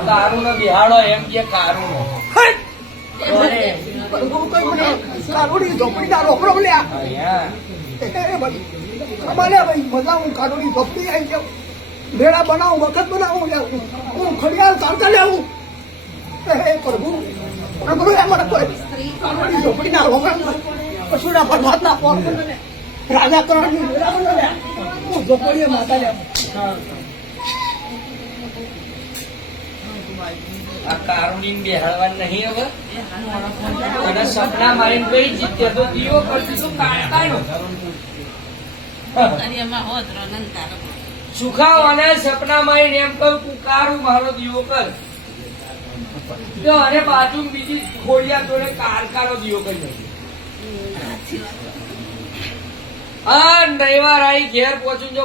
કારું ને બિહાડો એમ કે કારું કારોડી ઝોપડી ના રોકડો લ્યા ભાઈ મજા હું કારોડી ઝોપડી આવી જાઉં ભેળા બનાવું વખત બનાવું લેવું હું ખડિયાળ ચાલતા લેવું પ્રભુ પ્રભુ અમારે કોઈ કારોડી ઝોપડી ના રોકડા પશુના પરમાત ના ફોન રાજા કરવાની ભેળા બનાવ્યા હું ઝોપડીએ માતા લેવું આ કારુડી બેહાડવા નહીં હવે અને સપના મારીને કઈ જીતે તો દીવો કરતી તું કાઢવાનો સુખાવ અને સપના મારીને એમ કહું તું કારું મારો દીવો કર તો અને બાજુ બીજી ખોડિયા જોડે કારકારો દીવો કરી હા રવિવાર આવી ઘેર પહોંચું જો